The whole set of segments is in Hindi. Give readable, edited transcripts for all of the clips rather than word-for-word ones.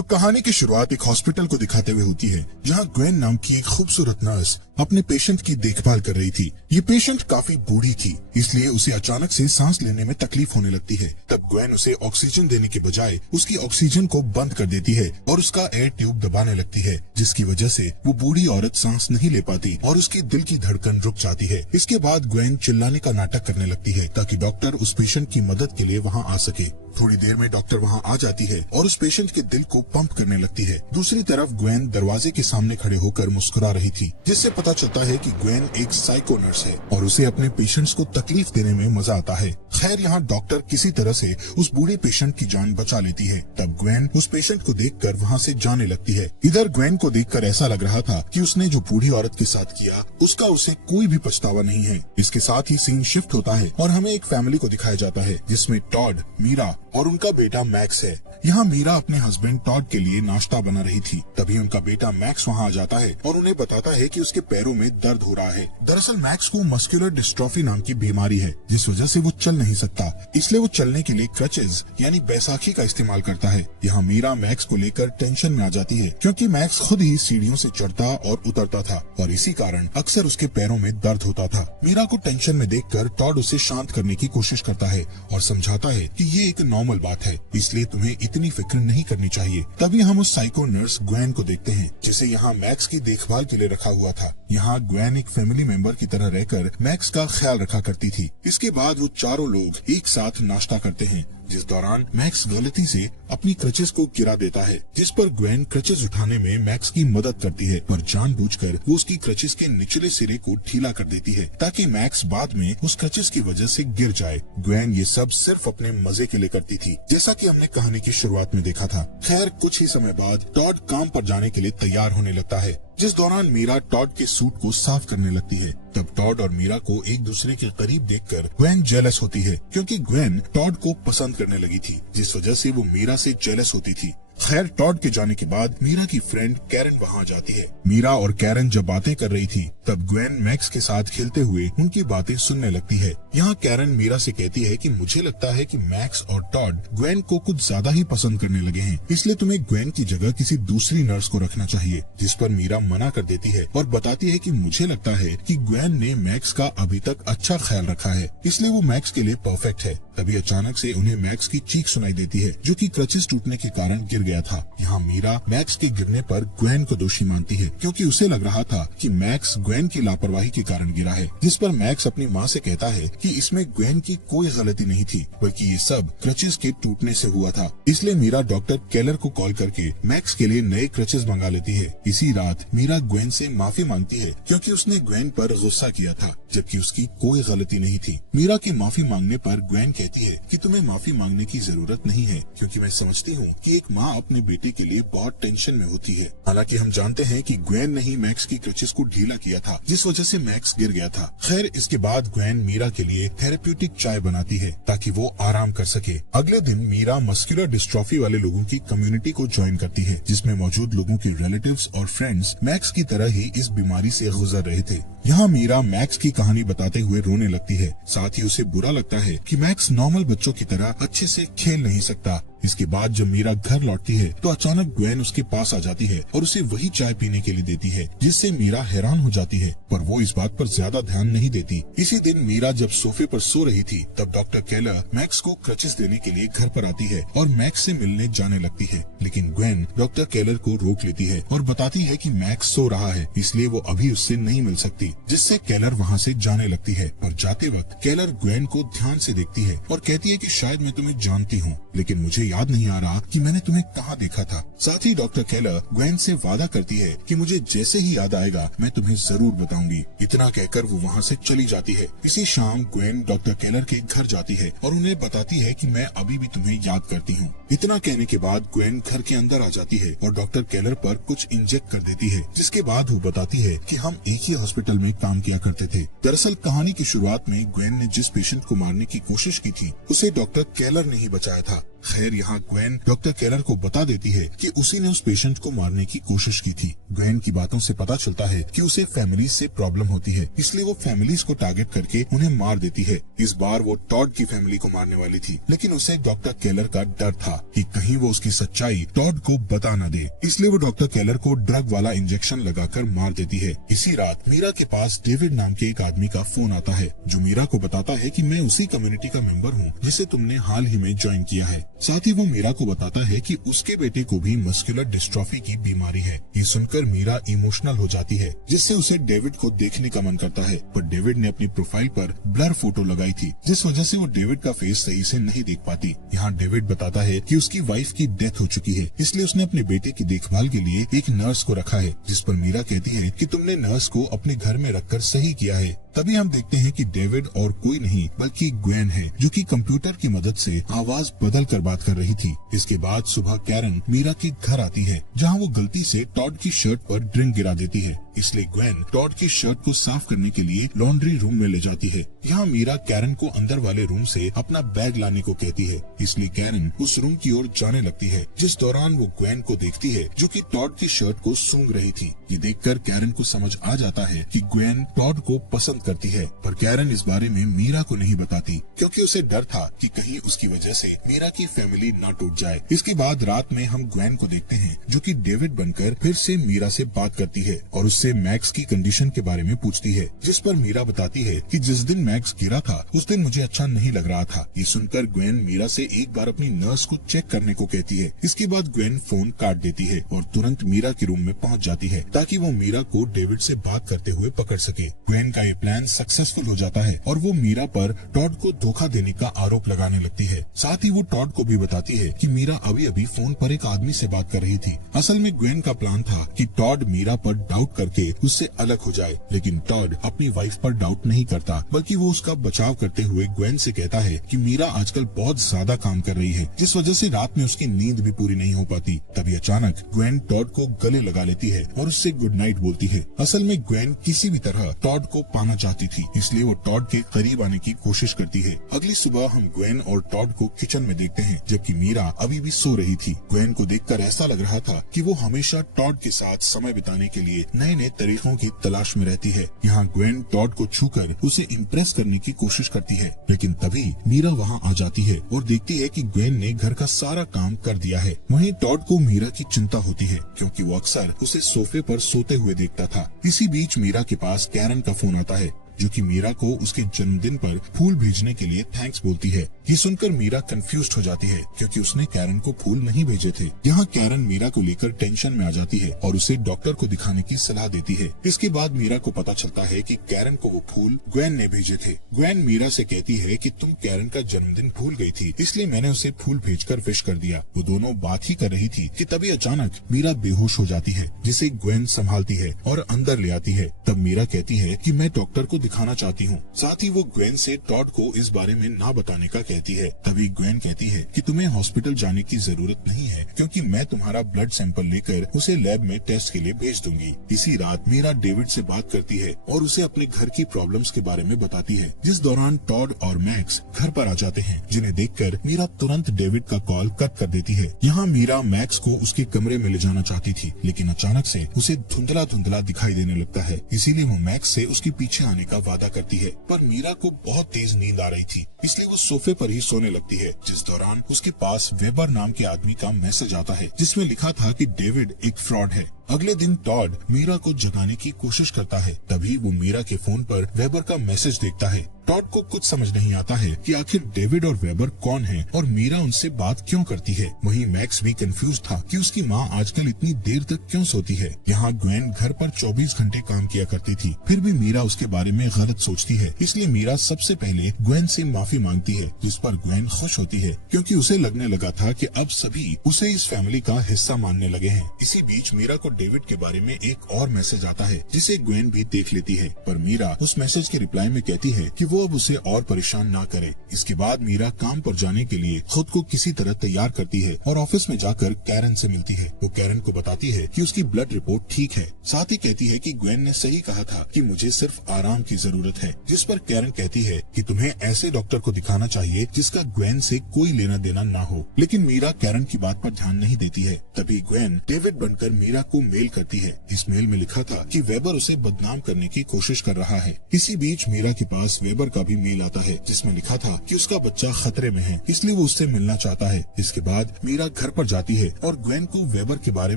तो कहानी की शुरुआत एक हॉस्पिटल को दिखाते हुए होती है, जहां ग्वेन नाम की एक खूबसूरत नर्स अपने पेशेंट की देखभाल कर रही थी। ये पेशेंट काफी बूढ़ी थी, इसलिए उसे अचानक से सांस लेने में तकलीफ होने लगती है। तब ग्वेन उसे ऑक्सीजन देने के बजाय उसकी ऑक्सीजन को बंद कर देती है और उसका एयर ट्यूब दबाने लगती है, जिसकी वजह से वो बूढ़ी औरत सांस नहीं ले पाती और उसकी दिल की धड़कन रुक जाती है। इसके बाद ग्वेन चिल्लाने का नाटक करने लगती है ताकि डॉक्टर उस पेशेंट की मदद के लिए वहाँ आ सके। थोड़ी देर में डॉक्टर वहाँ आ जाती है और उस पेशेंट के दिल को पंप करने लगती है। दूसरी तरफ ग्वेन दरवाजे के सामने खड़े होकर मुस्कुरा रही थी, जिससे पता चलता है कि ग्वेन एक साइको नर्स है और उसे अपने पेशेंट्स को तकलीफ देने में मजा आता है। खैर, यहाँ डॉक्टर किसी तरह से उस बूढ़े पेशेंट की जान बचा लेती है। तब ग्वेन उस पेशेंट को देखकर वहाँ से जाने लगती है। इधर ग्वेन को देखकर ऐसा लग रहा था कि उसने जो बूढ़ी औरत के साथ किया उसका उसे कोई भी पछतावा नहीं है। इसके साथ ही सीन शिफ्ट होता है और हमें एक फैमिली को दिखाया जाता है, जिसमें टॉड, मीरा और उनका बेटा मैक्स है। यहाँ मीरा अपने हस्बैंड टॉड के लिए नाश्ता बना रही थी। तभी उनका बेटा मैक्स वहाँ आ जाता है और उन्हें बताता है कि उसके पैरों में दर्द हो रहा है। दरअसल मैक्स को मस्कुलर डिस्ट्रॉफी नाम की बीमारी है, जिस वजह से वो चल नहीं सकता, इसलिए वो चलने के लिए क्रचेज यानी बैसाखी का इस्तेमाल करता है। यहाँ मीरा मैक्स को लेकर टेंशन में आ जाती है, क्योंकि मैक्स खुद ही सीढ़ियों से चढ़ता और उतरता था और इसी कारण अक्सर उसके पैरों में दर्द होता था। मीरा को टेंशन में देखकर टॉड उसे शांत करने की कोशिश करता है और समझाता है कि ये एक नॉर्मल बात है, इसलिए तुम्हें इतनी फिक्र नहीं करनी चाहिए। तभी हम उस साइको नर्स ग्वेन को देखते हैं, जिसे यहाँ मैक्स की देखभाल के लिए रखा हुआ था। यहाँ ग्वेन एक फैमिली मेंबर की तरह रहकर मैक्स का ख्याल रखा करती थी। इसके बाद वो चारों लोग एक साथ नाश्ता करते हैं, जिस दौरान मैक्स गलती से अपनी क्रचेस को गिरा देता है, जिस पर ग्वेन क्रचेस उठाने में मैक्स की मदद करती है, पर जानबूझकर वो उसकी क्रचेस के निचले सिरे को ढीला कर देती है ताकि मैक्स बाद में उस क्रचेस की वजह से गिर जाए। ग्वेन ये सब सिर्फ अपने मजे के लिए करती थी, जैसा कि हमने कहानी की शुरुआत में देखा था। खैर, कुछ ही समय बाद टॉड काम पर जाने के लिए तैयार होने लगता है, जिस दौरान मीरा टॉड के सूट को साफ करने लगती है। तब टॉड और मीरा को एक दूसरे के करीब देखकर ग्वेन जेलस होती है, क्योंकि ग्वेन टॉड को पसंद करने लगी थी, जिस वजह से वो मीरा से जेलस होती थी। खैर, टॉड के जाने के बाद मीरा की फ्रेंड कैरन वहाँ जाती है। मीरा और कैरन जब बातें कर रही थी, तब ग्वेन मैक्स के साथ खेलते हुए उनकी बातें सुनने लगती है। यहाँ कैरन मीरा से कहती है कि मुझे लगता है कि मैक्स और टॉड ग्वेन को कुछ ज्यादा ही पसंद करने लगे हैं, इसलिए तुम्हें ग्वेन की जगह किसी दूसरी नर्स को रखना चाहिए। जिस पर मीरा मना कर देती है और बताती है कि मुझे लगता है कि ग्वेन ने मैक्स का अभी तक अच्छा ख्याल रखा है, इसलिए वो मैक्स के लिए परफेक्ट है। तभी अचानक से उन्हें मैक्स की चीख सुनाई देती है, जो कि क्रचेस टूटने के कारण गिर गया था। यहाँ मीरा मैक्स के गिरने पर ग्वेन को दोषी मानती है, क्योंकि उसे लग रहा था कि मैक्स ग्वेन की लापरवाही के कारण गिरा है। जिस पर मैक्स अपनी माँ से कहता है कि इसमें ग्वेन की कोई गलती नहीं थी, बल्कि ये सब क्रचेस के टूटने से हुआ था। इसलिए मीरा डॉक्टर केलर को कॉल करके मैक्स के लिए नए क्रचेस मंगा लेती है। इसी रात मीरा ग्वेन से माफी मांगती है, क्योंकि उसने ग्वेन पर गुस्सा किया था, जबकि उसकी कोई गलती नहीं थी। मीरा की माफी मांगने पर ग्वेन कहती है कि तुम्हें माफी मांगने की जरूरत नहीं है, क्योंकि मैं समझती हूँ कि एक माँ अपने बेटे के लिए बहुत टेंशन में होती है। हालांकि हम जानते हैं कि ग्वेन ने ही मैक्स की क्रचेस को ढीला किया था, जिस वजह से मैक्स गिर गया था। खैर, इसके बाद ग्वेन मीरा के लिए थेरेप्यूटिक चाय बनाती है ताकि वो आराम कर सके। अगले दिन मीरा मस्कुलर डिस्ट्रॉफी वाले लोगों की कम्युनिटी को ज्वाइन करती है, जिसमें मौजूद लोगों के रिलेटिव्स और फ्रेंड्स मैक्स की तरह ही इस बीमारी से गुजर रहे थे। यहाँ मीरा मैक्स की कहानी बताते हुए रोने लगती है। साथ ही उसे बुरा लगता है कि मैक्स नॉर्मल बच्चों की तरह अच्छे से खेल नहीं सकता। इसके बाद जब मीरा घर लौटती है तो अचानक ग्वेन उसके पास आ जाती है और उसे वही चाय पीने के लिए देती है, जिससे मीरा हैरान हो जाती है, पर वो इस बात पर ज्यादा ध्यान नहीं देती। इसी दिन मीरा जब सोफे पर सो रही थी, तब डॉक्टर केलर मैक्स को क्रचेस देने के लिए घर पर आती है और मैक्स से मिलने जाने लगती है। लेकिन ग्वेन डॉक्टर केलर को रोक लेती है और बताती है कि मैक्स सो रहा है, इसलिए वो अभी उससे नहीं मिल सकती, जिससे केलर वहाँ से जाने लगती है। पर जाते वक्त केलर ग्वेन को ध्यान से देखती है और कहती है कि शायद मैं तुम्हें जानती हूँ, लेकिन मुझे याद नहीं आ रहा कि मैंने तुम्हें कहाँ देखा था। साथ ही डॉक्टर केलर ग्वेन से वादा करती है कि मुझे जैसे ही याद आएगा मैं तुम्हें जरूर बताऊंगी। इतना कहकर वो वहाँ से चली जाती है। इसी शाम ग्वेन डॉक्टर केलर के घर जाती है और उन्हें बताती है कि मैं अभी भी तुम्हें याद करती हूँ। इतना कहने के बाद ग्वेन घर के अंदर आ जाती है और डॉक्टर केलर पर कुछ इंजेक्ट कर देती है, जिसके बाद वो बताती है कि हम एक ही हॉस्पिटल में काम किया करते थे। दरअसल कहानी की शुरुआत में ग्वेन ने जिस पेशेंट को मारने की कोशिश की थी, उसे डॉक्टर केलर ने ही बचाया था। खैर यहाँ ग्वेन डॉक्टर केलर को बता देती है कि उसी ने उस पेशेंट को मारने की कोशिश की थी। ग्वेन की बातों से पता चलता है कि उसे फैमिलीज से प्रॉब्लम होती है, इसलिए वो फैमिलीज को टारगेट करके उन्हें मार देती है। इस बार वो टॉड की फैमिली को मारने वाली थी, लेकिन उसे डॉक्टर केलर का डर था कि कहीं वो उसकी सच्चाई टॉड को बता न दे, इसलिए वो डॉक्टर केलर को ड्रग वाला इंजेक्शन लगाकर मार देती है। इसी रात मीरा के पास डेविड नाम के एक आदमी का फोन आता है, जो मीरा को बताता है कि मैं उसी कम्युनिटी का मेंबर हूँ जिसे तुमने हाल ही में ज्वाइन किया है। साथ ही वो मीरा को बताता है कि उसके बेटे को भी मस्कुलर डिस्ट्रॉफी की बीमारी है। ये सुनकर मीरा इमोशनल हो जाती है, जिससे उसे डेविड को देखने का मन करता है, पर डेविड ने अपनी प्रोफाइल पर ब्लर फोटो लगाई थी, जिस वजह से वो डेविड का फेस सही से नहीं देख पाती। यहाँ डेविड बताता है कि उसकी वाइफ की डेथ हो चुकी है, इसलिए उसने अपने बेटे की देखभाल के लिए एक नर्स को रखा है, जिस पर मीरा कहती है कि तुमने नर्स को अपने घर में रखकर सही किया है। तभी हम देखते हैं कि डेविड और कोई नहीं बल्कि ग्वेन है, जो कि कंप्यूटर की मदद से आवाज बदल कर बात कर रही थी। इसके बाद सुबह कैरन मीरा के घर आती है, जहां वो गलती से टॉड की शर्ट पर ड्रिंक गिरा देती है, इसलिए ग्वेन टॉड की शर्ट को साफ करने के लिए लॉन्ड्री रूम में ले जाती है। यहाँ मीरा कैरन को अंदर वाले रूम से अपना बैग लाने को कहती है, इसलिए कैरन उस रूम की ओर जाने लगती है, जिस दौरान वो ग्वेन को देखती है, जो कि टॉड की शर्ट को सूंघ रही थी। ये देखकर कैरन को समझ आ जाता है कि ग्वेन टॉड को पसंद करती है, पर कैरन इस बारे में मीरा को नहीं बताती, क्योंकि उसे डर था कि कहीं उसकी वजह से मीरा की फैमिली न टूट जाए। इसके बाद रात में हम ग्वेन को देखते हैं, जो कि डेविड बनकर फिर से मीरा से बात करती है और उससे मैक्स की कंडीशन के बारे में पूछती है, जिस पर मीरा बताती है कि जिस दिन मैक्स गिरा था उस दिन मुझे अच्छा नहीं लग रहा था। ये सुनकर ग्वेन मीरा से एक बार अपनी नर्स को चेक करने को कहती है। इसके बाद ग्वेन फोन काट देती है और तुरंत मीरा के रूम में पहुंच जाती है, ताकि वो मीरा को डेविड से बात करते हुए पकड़ सके। ग्वेन का ये प्लान सक्सेसफुल हो जाता है और वो मीरा पर टॉड को धोखा देने का आरोप लगाने लगती है। साथ ही वो टॉड को भी बताती है कि मीरा अभी अभी फोन पर एक आदमी से बात कर रही थी। असल में ग्वेन का प्लान था कि टॉड मीरा पर डाउट करके उससे अलग हो जाए, लेकिन टॉड अपनी वाइफ पर डाउट नहीं करता, बल्कि वो उसका बचाव करते हुए ग्वेन से कहता है कि मीरा आजकल बहुत ज्यादा काम कर रही है, जिस वजह से रात में उसकी नींद भी पूरी नहीं हो पाती। तभी अचानक ग्वेन टॉड को गले लगा लेती है और उससे गुड नाइट बोलती है। असल में ग्वेन किसी भी तरह टॉड को पाना चाहती थी, इसलिए वो टॉड के करीब आने की कोशिश करती है। अगली सुबह हम ग्वेन और टॉड को किचन में देखते हैं, जबकि मीरा अभी भी सो रही थी। ग्वेन को देखकर ऐसा लग रहा था कि वो हमेशा टॉड के साथ समय बिताने के लिए नए नए तरीकों की तलाश में रहती है। यहाँ ग्वेन टॉड को छूकर उसे इम्प्रेस करने की कोशिश करती है, लेकिन तभी मीरा वहाँ आ जाती है और देखती है कि ग्वेन ने घर का सारा काम कर दिया है। वहीं टॉड को मीरा की चिंता होती है, क्योंकि वो अक्सर उसे सोफे पर सोते हुए देखता था। इसी बीच मीरा के पास कैरन का फोन आता है, जो कि मीरा को उसके जन्मदिन पर फूल भेजने के लिए थैंक्स बोलती है। ये सुनकर मीरा कंफ्यूज्ड हो जाती है, क्योंकि उसने कैरन को फूल नहीं भेजे थे। यहाँ कैरन मीरा को लेकर टेंशन में आ जाती है और उसे डॉक्टर को दिखाने की सलाह देती है। इसके बाद मीरा को पता चलता है कि कैरन को वो फूल ग्वेन ने भेजे थे। ग्वेन मीरा से कहती है कि तुम कैरन का जन्मदिन भूल गई थी, इसलिए मैंने उसे फूल भेजकर विश कर दिया। वो दोनों बात ही कर रही थी कि तभी अचानक मीरा बेहोश हो जाती है, जिसे ग्वेन संभालती है और अंदर ले आती है। तब मीरा कहती है कि मैं डॉक्टर को दिखाना चाहती हूँ। साथ ही वो ग्वेन से टॉड को इस बारे में ना बताने का कहती है। तभी ग्वेन कहती है कि तुम्हें हॉस्पिटल जाने की जरूरत नहीं है, क्योंकि मैं तुम्हारा ब्लड सैंपल लेकर उसे लैब में टेस्ट के लिए भेज दूंगी। इसी रात मीरा डेविड से बात करती है और उसे अपने घर की प्रॉब्लम्स के बारे में बताती है, जिस दौरान टॉड और मैक्स घर पर आ जाते हैं, जिन्हें देखकर मीरा तुरंत डेविड का कॉल कट कर देती है। यहाँ मीरा मैक्स को उसके कमरे में ले जाना चाहती थी, लेकिन अचानक से उसे धुंधला धुंधला दिखाई देने लगता है। इसीलिए वो मैक्स से उसके पीछे आने का वादा करती है, पर मीरा को बहुत तेज नींद आ रही थी, इसलिए वो सोफे पर ही सोने लगती है। जिस दौरान उसके पास वेबर नाम के आदमी का मैसेज आता है, जिसमें लिखा था कि डेविड एक फ्रॉड है। अगले दिन टॉड मीरा को जगाने की कोशिश करता है, तभी वो मीरा के फोन पर वेबर का मैसेज देखता है। टॉड को कुछ समझ नहीं आता है कि आखिर डेविड और वेबर कौन है और मीरा उनसे बात क्यों करती है। वहीं मैक्स भी कंफ्यूज था कि उसकी माँ आजकल इतनी देर तक क्यों सोती है। यहाँ ग्वेन घर पर 24 घंटे काम किया करती थी, फिर भी मीरा उसके बारे में गलत सोचती है, इसलिए मीरा सबसे पहले ग्वेन से माफी मांगती है, जिस पर ग्वेन खुश होती है, क्योंकि उसे लगने लगा था कि अब सभी उसे इस फैमिली का हिस्सा मानने लगे हैं। इसी बीच मीरा को डेविड के बारे में एक और मैसेज आता है जिसे ग्वेन भी देख लेती है, पर मीरा उस मैसेज के रिप्लाई में कहती है कि वो अब उसे और परेशान ना करे। इसके बाद मीरा काम पर जाने के लिए खुद को किसी तरह तैयार करती है और ऑफिस में जाकर कैरन से मिलती है। वो कैरन को बताती है कि उसकी ब्लड रिपोर्ट ठीक है, साथ ही कहती है कि ग्वेन ने सही कहा था कि मुझे सिर्फ आराम की जरूरत है, जिस पर कैरन कहती है कि तुम्हें ऐसे डॉक्टर को दिखाना चाहिए जिसका ग्वेन से कोई लेना देना ना हो। लेकिन मीरा कैरन की बात पर ध्यान नहीं देती है। तभी ग्वेन डेविड बनकर मीरा को मेल करती है। इस मेल में लिखा था कि वेबर उसे बदनाम करने की कोशिश कर रहा है। इसी बीच मीरा के पास वेबर का भी मेल आता है जिसमें लिखा था कि उसका बच्चा खतरे में है, इसलिए वो उससे मिलना चाहता है। इसके बाद मीरा घर पर जाती है और ग्वेन को वेबर के बारे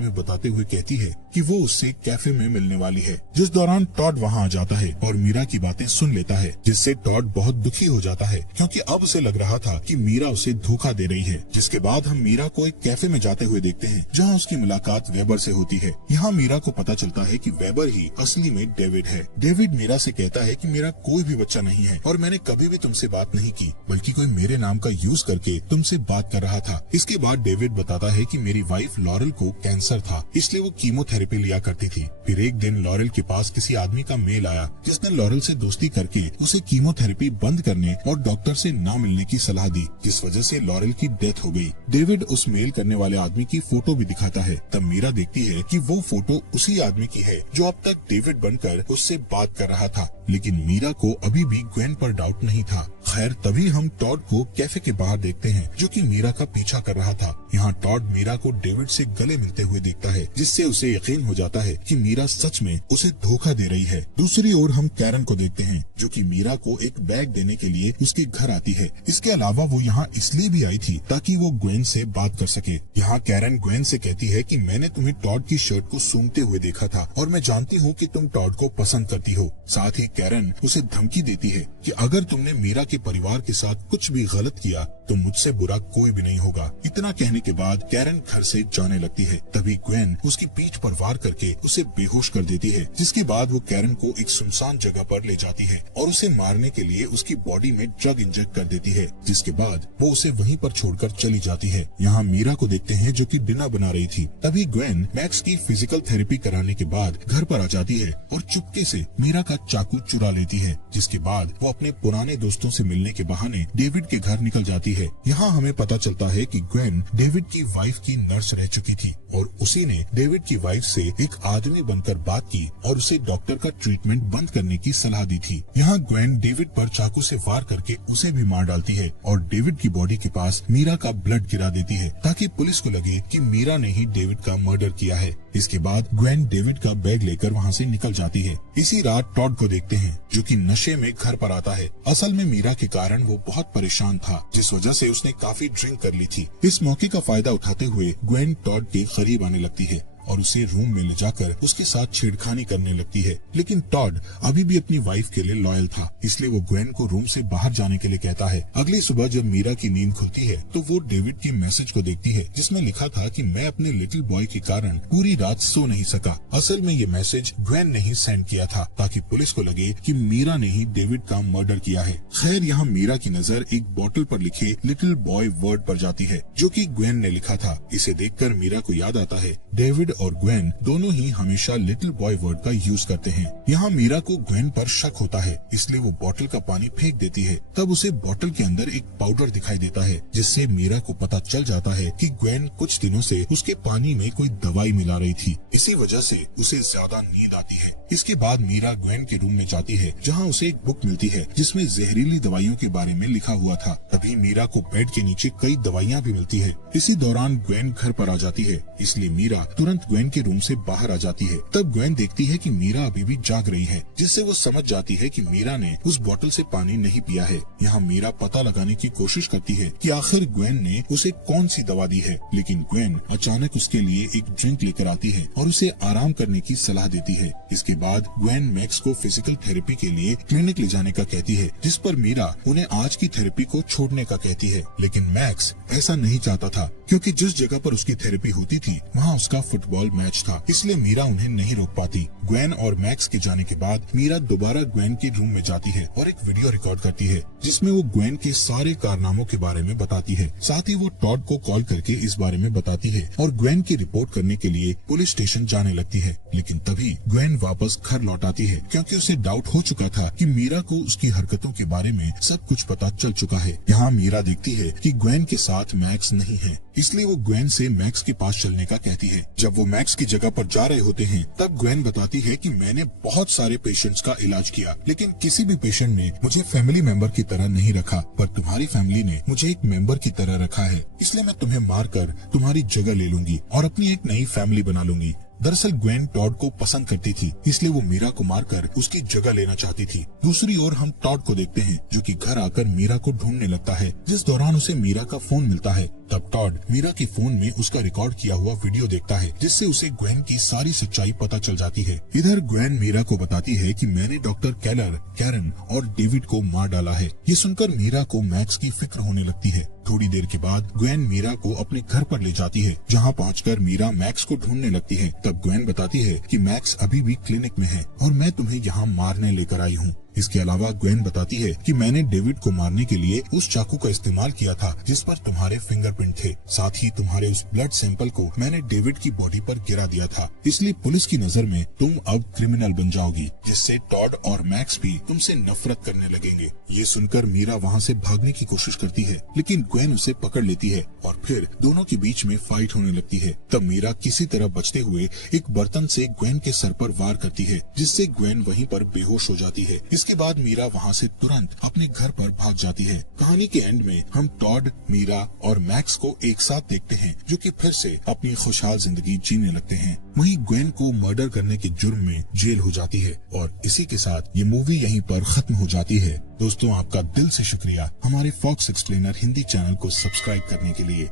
में बताते हुए कहती है कि वो उससे कैफे में मिलने वाली है, जिस दौरान टॉड वहाँ आ जाता है और मीरा की बातें सुन लेता है, जिससे टॉड बहुत दुखी हो जाता है क्योंकि अब उसे लग रहा था कि मीरा उसे धोखा दे रही है। जिसके बाद हम मीरा को एक कैफे में जाते हुए देखते हैं जहाँ उसकी मुलाकात वेबर से होती है। यहाँ मीरा को पता चलता है कि वेबर ही असली में डेविड है। डेविड मीरा से कहता है कि मेरा कोई भी बच्चा नहीं है और मैंने कभी भी तुमसे बात नहीं की, बल्कि कोई मेरे नाम का यूज करके तुमसे बात कर रहा था। इसके बाद डेविड बताता है कि मेरी वाइफ लॉरेल को कैंसर था, इसलिए वो कीमोथेरेपी लिया करती थी। फिर एक दिन लॉरेल के पास किसी आदमी का मेल आया जिसने लॉरेल से दोस्ती करके उसे कीमोथेरेपी बंद करने और डॉक्टर से ना मिलने की सलाह दी, जिस वजह से लॉरेल की डेथ हो गई। डेविड उस मेल करने वाले आदमी की फोटो भी दिखाता है। तब मीरा देखती है कि वो फोटो उसी आदमी की है जो अब तक डेविड बनकर उससे बात कर रहा था। लेकिन मीरा को अभी भी ग्वेन पर डाउट नहीं था। खैर तभी हम टॉड को कैफे के बाहर देखते हैं जो कि मीरा का पीछा कर रहा था। यहाँ टॉड मीरा को डेविड से गले मिलते हुए देखता है, जिससे उसे यकीन हो जाता है कि मीरा सच में उसे धोखा दे रही है। दूसरी ओर हम कैरन को देखते हैं जो कि मीरा को एक बैग देने के लिए उसके घर आती है। इसके अलावा वो यहाँ इसलिए भी आई थी ताकि वो ग्वेन से बात कर सके। यहाँ कैरन ग्वेन से कहती है कि मैंने तुम्हें टॉड की शर्ट को सूंघते हुए देखा था और मैं जानती हूँ कि तुम टॉड को पसंद करती हो। साथ ही कैरन उसे धमकी देती है कि अगर तुमने मीरा के परिवार के साथ कुछ भी गलत किया तो मुझसे बुरा कोई भी नहीं होगा। इतना कहने के बाद कैरन घर से जाने लगती है। तभी ग्वेन उसकी पीठ पर वार करके उसे बेहोश कर देती है, जिसके बाद वो कैरन को एक सुनसान जगह पर ले जाती है और उसे मारने के लिए उसकी बॉडी में ड्रग इंजेक्ट कर देती है, जिसके बाद वो उसे वहीं पर छोड़कर चली जाती है। यहाँ मीरा को देखते हैं जो कि डिनर बना रही थी। तभी ग्वेन मैक्स की फिजिकल थेरेपी कराने के बाद घर पर आ जाती है और चुपके से मीरा का चाकू चुरा लेती है, जिसके बाद वो अपने पुराने दोस्तों से मिलने के बहाने डेविड के घर निकल जाती है। यहाँ हमें पता चलता है कि ग्वेन डेविड की वाइफ की नर्स रह चुकी थी और उसी ने डेविड की वाइफ से एक आदमी बनकर बात की और उसे डॉक्टर का ट्रीटमेंट बंद करने की सलाह दी थी। यहाँ ग्वेन डेविड पर चाकू से वार करके उसे भी मार डालती है और डेविड की बॉडी के पास मीरा का ब्लड गिरा देती है ताकि पुलिस को लगे कि मीरा ने ही डेविड का मर्डर किया है। इसके बाद ग्वेन डेविड का बैग लेकर वहाँ से निकल जाती है। इसी रात टॉड को देखते हैं जो कि नशे में घर पर आता है। असल में मीरा के कारण वो बहुत परेशान था, जिस वजह से उसने काफी ड्रिंक कर ली थी। इस मौके का फायदा उठाते हुए ग्वेन टॉड के करीब आने लगती है और उसे रूम में ले जाकर उसके साथ छेड़खानी करने लगती है। लेकिन टॉड अभी भी अपनी वाइफ के लिए लॉयल था, इसलिए वो ग्वेन को रूम से बाहर जाने के लिए कहता है। अगली सुबह जब मीरा की नींद खुलती है तो वो डेविड की मैसेज को देखती है जिसमें लिखा था कि मैं अपने लिटिल बॉय के कारण पूरी रात सो नहीं सका। असल में ये मैसेज ग्वेन ने ही सेंड किया था ताकि पुलिस को लगे कि मीरा ने ही डेविड का मर्डर किया है। खैर यहाँ मीरा की नजर एक बोतल पर लिखे लिटिल बॉय वर्ड पर जाती है जो कि ग्वेन ने लिखा था। इसे देखकर मीरा को याद आता है डेविड और ग्वेन दोनों ही हमेशा लिटिल बॉय वर्ड का यूज करते हैं। यहाँ मीरा को ग्वेन पर शक होता है, इसलिए वो बोतल का पानी फेंक देती है। तब उसे बोतल के अंदर एक पाउडर दिखाई देता है, जिससे मीरा को पता चल जाता है कि ग्वेन कुछ दिनों से उसके पानी में कोई दवाई मिला रही थी। इसी वजह से उसे ज्यादा नींद आती है। इसके बाद मीरा ग्वेन के रूम में जाती है जहाँ उसे एक बुक मिलती है जिसमें जहरीली दवाइयों के बारे में लिखा हुआ था। तभी मीरा को बेड के नीचे कई दवाइयाँ भी मिलती है। इसी दौरान ग्वेन घर पर आ जाती है, इसलिए मीरा तुरंत ग्वेन के रूम से बाहर आ जाती है। तब ग्वेन देखती है कि मीरा अभी भी जाग रही है, जिससे वो समझ जाती है कि मीरा ने उस बोतल से पानी नहीं पिया है। यहाँ मीरा पता लगाने की कोशिश करती है कि आखिर ग्वेन ने उसे कौन सी दवा दी है, लेकिन ग्वेन अचानक उसके लिए एक ड्रिंक लेकर आती है और उसे आराम करने की सलाह देती है। इसके बाद ग्वेन मैक्स को फिजिकल थेरेपी के लिए क्लिनिक ले जाने का कहती है, जिस पर मीरा उन्हें आज की थेरेपी को छोड़ने का कहती है। लेकिन मैक्स ऐसा नहीं चाहता था, क्योंकि जिस जगह पर उसकी थेरेपी होती थी वहाँ उसका फुटबॉल फुटबॉल मैच था, इसलिए मीरा उन्हें नहीं रोक पाती। ग्वेन और मैक्स के जाने के बाद मीरा दोबारा ग्वेन के रूम में जाती है और एक वीडियो रिकॉर्ड करती है, जिसमें वो ग्वेन के सारे कारनामों के बारे में बताती है। साथ ही वो टॉड को कॉल करके इस बारे में बताती है और ग्वेन की रिपोर्ट करने के लिए पुलिस स्टेशन जाने लगती है। लेकिन तभी ग्वेन वापस घर लौट आती है, क्योंकि उसे डाउट हो चुका था कि मीरा को उसकी हरकतों के बारे में सब कुछ पता चल चुका है। यहाँ मीरा देखती है कि ग्वेन के साथ मैक्स नहीं है, इसलिए वो ग्वेन से मैक्स के पास चलने का कहती है। जब वो मैक्स की जगह पर जा रहे होते हैं, तब ग्वेन बताती है कि मैंने बहुत सारे पेशेंट्स का इलाज किया, लेकिन किसी भी पेशेंट ने मुझे फैमिली मेंबर की तरह नहीं रखा, पर तुम्हारी फैमिली ने मुझे एक मेंबर की तरह रखा है, इसलिए मैं तुम्हें मारकर तुम्हारी जगह ले लूंगी और अपनी एक नई फैमिली बना लूंगी। दरअसल ग्वेन टॉड को पसंद करती थी, इसलिए वो मीरा को मारकर उसकी जगह लेना चाहती थी। दूसरी ओर हम टॉड को देखते हैं, जो कि घर आकर मीरा को ढूंढने लगता है, जिस दौरान उसे मीरा का फोन मिलता है। तब टॉड मीरा के फोन में उसका रिकॉर्ड किया हुआ वीडियो देखता है, जिससे उसे ग्वेन की सारी सच्चाई पता चल जाती है। इधर ग्वेन मीरा को बताती है कि मैंने डॉक्टर केलर, कैरन और डेविड को मार डाला है। ये सुनकर मीरा को मैक्स की फिक्र होने लगती है। थोड़ी देर के बाद ग्वेन मीरा को अपने घर पर ले जाती है, जहाँ पहुंचकर मीरा मैक्स को ढूंढने लगती है। तब ग्वेन बताती है कि मैक्स अभी भी क्लिनिक में है और मैं तुम्हें यहाँ मारने लेकर आई हूँ। इसके अलावा ग्वेन बताती है कि मैंने डेविड को मारने के लिए उस चाकू का इस्तेमाल किया था जिस पर तुम्हारे फिंगरप्रिंट थे। साथ ही तुम्हारे उस ब्लड सैंपल को मैंने डेविड की बॉडी पर गिरा दिया था, इसलिए पुलिस की नजर में तुम अब क्रिमिनल बन जाओगी, जिससे टॉड और मैक्स भी तुमसे नफरत करने लगेंगे। ये सुनकर मीरा वहाँ से भागने की कोशिश करती है, लेकिन ग्वेन उसे पकड़ लेती है और फिर दोनों के बीच में फाइट होने लगती है। तब मीरा किसी तरह बचते हुए एक बर्तन से ग्वेन के सर पर वार करती है, जिससे ग्वेन वहीं पर बेहोश हो जाती है। इसके बाद मीरा वहाँ से तुरंत अपने घर पर भाग जाती है। कहानी के एंड में हम टॉड, मीरा और मैक्स को एक साथ देखते हैं, जो कि फिर से अपनी खुशहाल जिंदगी जीने लगते हैं। वहीं ग्वेन को मर्डर करने के जुर्म में जेल हो जाती है और इसी के साथ ये मूवी यहीं पर खत्म हो जाती है। दोस्तों, आपका दिल से शुक्रिया हमारे फॉक्स एक्सप्लेनर हिंदी चैनल को सब्सक्राइब करने के लिए।